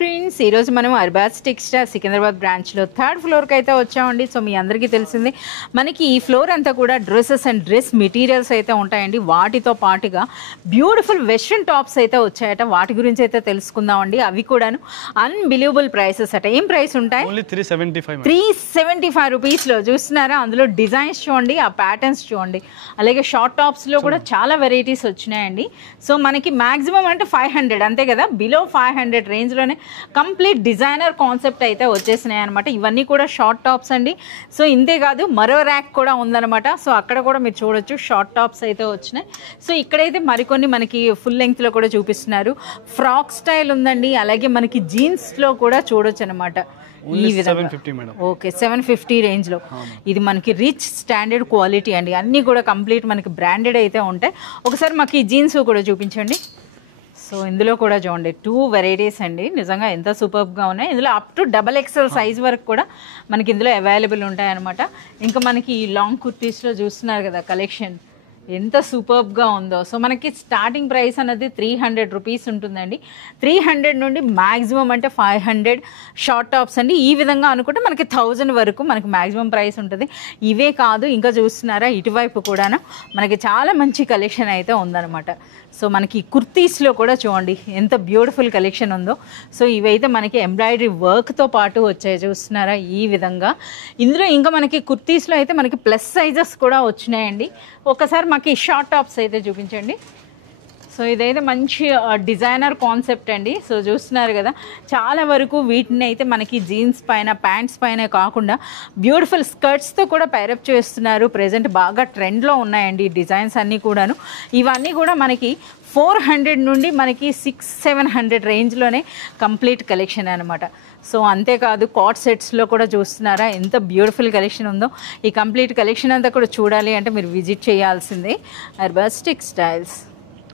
Friends, ఈరోజు మనం Arbaaz textile Secunderabad బ్రాంచ్లో 3rd ఫ్లోర్కి అయితే వచ్చామండి. సో మీ అందరికీ తెలిసింది మనకి ఈ ఫ్లోర్ అంతా కూడా డ్రెస్సెస్ అండ్ డ్రెస్ మెటీరియల్స్ అయితే ఉంటాయండి. వాటితో పాటుగా బ్యూటిఫుల్ వెస్ట్రన్ టాప్స్ అయితే వచ్చాయట. వాటి గురించి అయితే తెలుసుకుందామండి. అవి కూడాను అన్బిలీవబుల్ ప్రైసెస్ అట. ఏం ప్రైస్ ఉంటాయి? 375 రూపీస్లో చూస్తున్నారా? అందులో డిజైన్స్ చూడండి, ఆ ప్యాటర్న్స్ చూడండి. అలాగే షార్ట్ టాప్స్లో కూడా చాలా వెరైటీస్ వచ్చినాయండి. సో మనకి మ్యాక్సిమం అంటే 500 అంతే కదా, బిలో 500 రేంజ్లోనే కంప్లీట్ డిజైనర్ కాన్సెప్ట్ అయితే వచ్చేసినాయి అనమాట. ఇవన్నీ కూడా షార్ట్ టాప్స్ అండి. సో ఇంతే కాదు, మరో ర్యాక్ కూడా ఉందన్నమాట. సో అక్కడ కూడా మీరు చూడొచ్చు, షార్ట్ టాప్స్ అయితే వచ్చినాయి. సో ఇక్కడైతే మరికొన్ని మనకి ఫుల్ లెంగ్త్లో కూడా చూపిస్తున్నారు. ఫ్రాక్ స్టైల్ ఉందండి. అలాగే మనకి జీన్స్లో కూడా చూడొచ్చు అనమాట. ఈ విధంగా ఓకే 750 రేంజ్లో. ఇది మనకి రిచ్ స్టాండర్డ్ క్వాలిటీ అండి. అన్నీ కూడా కంప్లీట్ మనకి బ్రాండెడ్ అయితే ఉంటాయి. ఒకసారి మాకు ఈ జీన్స్ కూడా చూపించండి. సో ఇందులో కూడా చూడండి 2 వెరైటీస్ అండి. నిజంగా ఎంత సూపర్గా ఉన్నాయి. ఇందులో అప్ టు XXL సైజ్ వరకు కూడా మనకి ఇందులో అవైలబుల్ ఉంటాయి అనమాట. ఇంకా మనకి ఈ లాంగ్ కుర్తీస్లో చూస్తున్నారు కదా కలెక్షన్ ఎంత సూపర్గా ఉందో. సో మనకి స్టార్టింగ్ ప్రైస్ అనేది 300 రూపీస్ ఉంటుందండి. 300 నుండి మ్యాక్సిమం అంటే 500 షార్ట్ టాప్స్ అండి. ఈ విధంగా అనుకుంటే మనకి 1000 వరకు మనకి మ్యాక్సిమం ప్రైస్ ఉంటుంది. ఇవే కాదు, ఇంకా చూస్తున్నారా ఇటువైపు కూడా మనకి చాలా మంచి కలెక్షన్ అయితే ఉందన్నమాట. సో మనకి కుర్తీస్లో కూడా చూడండి ఎంత బ్యూటిఫుల్ కలెక్షన్ ఉందో. సో ఇవైతే మనకి ఎంబ్రాయిడరీ వర్క్తో పాటు వచ్చాయి, చూస్తున్నారా ఈ విధంగా. ఇందులో ఇంకా మనకి కుర్తీస్లో అయితే మనకి ప్లస్ సైజెస్ కూడా వచ్చినాయండి. ఒకసారి మాకు షార్ట్ టాప్స్ అయితే చూపించండి. సో ఇదైతే మంచి డిజైనర్ కాన్సెప్ట్ అండి. సో చూస్తున్నారు కదా, చాలా వరకు వీటిని అయితే మనకి జీన్స్ పైన ప్యాంట్స్ పైన కాకుండా బ్యూటిఫుల్ స్కర్ట్స్తో కూడా పైరప్ చేస్తున్నారు. ప్రెజెంట్ బాగా ట్రెండ్లో ఉన్నాయండి ఈ డిజైన్స్ అన్నీ కూడాను. ఇవన్నీ కూడా మనకి 400 నుండి మనకి 600-700 రేంజ్లోనే కంప్లీట్ కలెక్షన్ అనమాట. సో అంతేకాదు కాట్ సెట్స్లో కూడా చూస్తున్నారా ఎంత బ్యూటిఫుల్ కలెక్షన్ ఉందో. ఈ కంప్లీట్ కలెక్షన్ అంతా కూడా చూడాలి అంటే మీరు విజిట్ చేయాల్సిందే అర్బాజ్ టెక్స్టైల్స్.